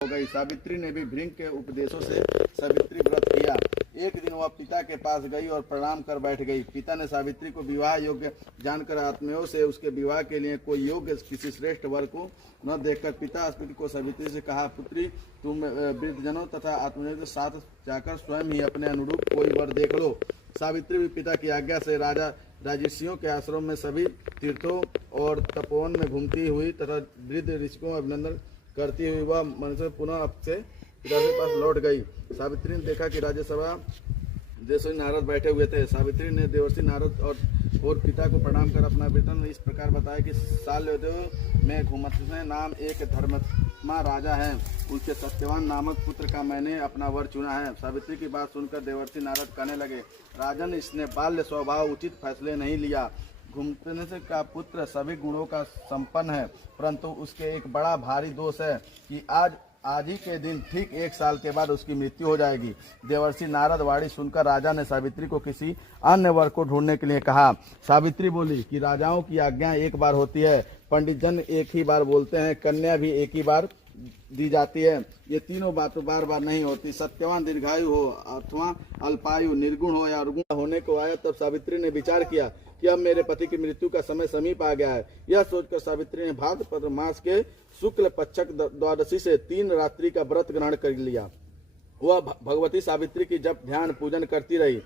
हो गई। सावित्री ने भी भृंग के उपदेशों से सावित्री व्रत किया। एक दिन वह पिता के पास गई और प्रणाम कर बैठ गई। पिता ने सावित्री को विवाह योग्य जानकर आत्माओं से उसके विवाह के लिए कोई योग्य किसी श्रेष्ठ वर को न देखकर पिता सावित्री को सावित्री से कहा, पुत्री तुम वृद्धजनों तथा आत्मजनों के साथ जाकर स्वयं ही अपने अनुरूप कोई वर देख लो। सावित्री भी पिता की आज्ञा से राजर्षियों के आश्रम में सभी तीर्थों और तपोवन में घूमती हुई तथा वृद्ध ऋषियों अभिनंदन करती हुई वह मनुष्य पुनः अपने पिता के पास लौट गई। सावित्री ने देखा कि राज्यसभा देवर्षि नारद बैठे हुए थे। सावित्री ने देवर्षि नारद और पिता को प्रणाम कर अपना वृत्तांत इस प्रकार बताया कि साल्योदय में घुमतने नाम एक धर्मात्मा राजा है, उनके सत्यवान नामक पुत्र का मैंने अपना वर चुना है। सावित्री की बात सुनकर देवर्षि नारद कहने लगे, राजन इसने बाल्य स्वभाव उचित फैसले नहीं लिया। घुमतने से का पुत्र सभी गुणों का संपन्न है, परंतु उसके एक बड़ा भारी दोष है कि आज ही के दिन ठीक 1 साल के बाद उसकी मृत्यु हो जाएगी। देवर्षि नारद वाणी सुनकर राजा ने सावित्री को किसी अन्य वर को ढूंढने के लिए कहा। सावित्री बोली कि राजाओं की आज्ञा एक बार होती है, पंडित जन एक ही बार बोलते हैं, कन्या भी एक ही बार दी जाती है। ये तीनों बातें बार बार नहीं होती। सत्यवान दीर्घायु हो अथवा अल्पायु, निर्गुण हो या रुगुण होने को आया। तब सावित्री ने विचार किया कि अब मेरे पति की मृत्यु का समय समीप आ गया है। यह सोचकर सावित्री ने भाद्रपद मास के शुक्ल पक्षक द्वादशी से 3 रात्रि का व्रत ग्रहण कर लिया। वह भगवती सावित्री की जब ध्यान पूजन करती रही।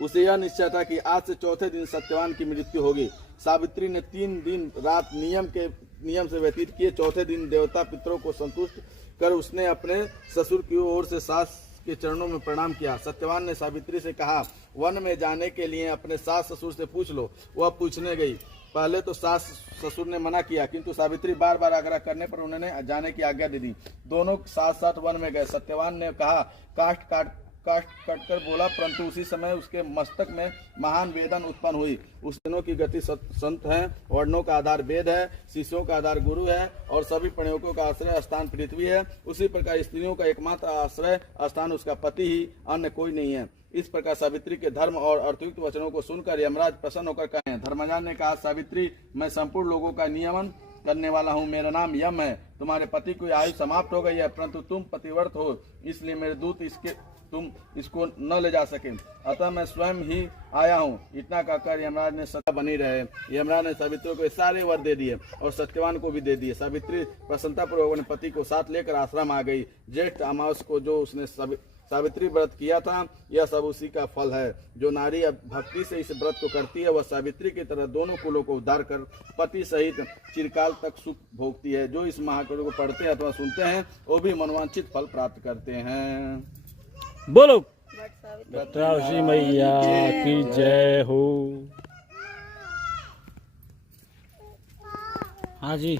उसे यह निश्चय था कि आज से चौथे दिन सत्यवान की मृत्यु होगी। सावित्री ने 3 दिन रात नियम से व्यतीत किए। चौथे दिन देवता पितरों को संतुष्ट कर उसने अपने ससुर की ओर से सास के चरणों में प्रणाम किया। सत्यवान ने सावित्री से कहा, वन में जाने के लिए अपने सास ससुर से पूछ लो। वह पूछने गई। पहले तो सास ससुर ने मना किया, किंतु सावित्री बार बार आग्रह करने पर उन्होंने जाने की आज्ञा दे दी। दोनों साथ साथ वन में गए। सत्यवान ने कहा, काष्ठ कटकर बोला, परंतु उसी समय उसके मस्तक में महान वेदन उत्पन्न हुई। उस दिनों की गति संत है, वर्णों का आधार वेद है, शिष्यों का आधार गुरु है और सभी प्रयोगों का आश्रय स्थान पृथ्वी है। उसी प्रकार स्त्रियों का एकमात्र आश्रय स्थान उसका पति ही, अन्य कोई नहीं है। इस प्रकार सावित्री के धर्म और अर्थयुक्त वचनों को सुनकर यमराज प्रसन्न होकर कहे। धर्मजान ने कहा, सावित्री मैं संपूर्ण लोगों का नियमन करने वाला हूँ, मेरा नाम यम है। तुम्हारे पति की आयु समाप्त हो गई है, परंतु तुम पतिव्रत हो, इसलिए मेरे दूत तुम इसको न ले जा सके, अतः मैं स्वयं ही आया हूँ। इतना कहकर यमराज ने सदा बनी रहे। यमराज ने सावित्री को सारे वर दे दिए और सत्यवान को भी दे दिए। सावित्री प्रसन्नतापूर्वक अपने पति को साथ लेकर आश्रम आ गई। ज्येष्ठ अमावस को जो उसने सावित्री व्रत किया था, यह सब उसी का फल है। जो नारी भक्ति से इस व्रत को करती है, वह सावित्री की तरह दोनों कुलों को उद्धार कर पति सहित चिरकाल तक सुख भोगती है। जो इस महाकाव्य को पढ़ते हैं अथवा सुनते हैं, वो भी मनवांछित फल प्राप्त करते हैं। बोलो बटरावसी मैया की जय हो। हाँ जी।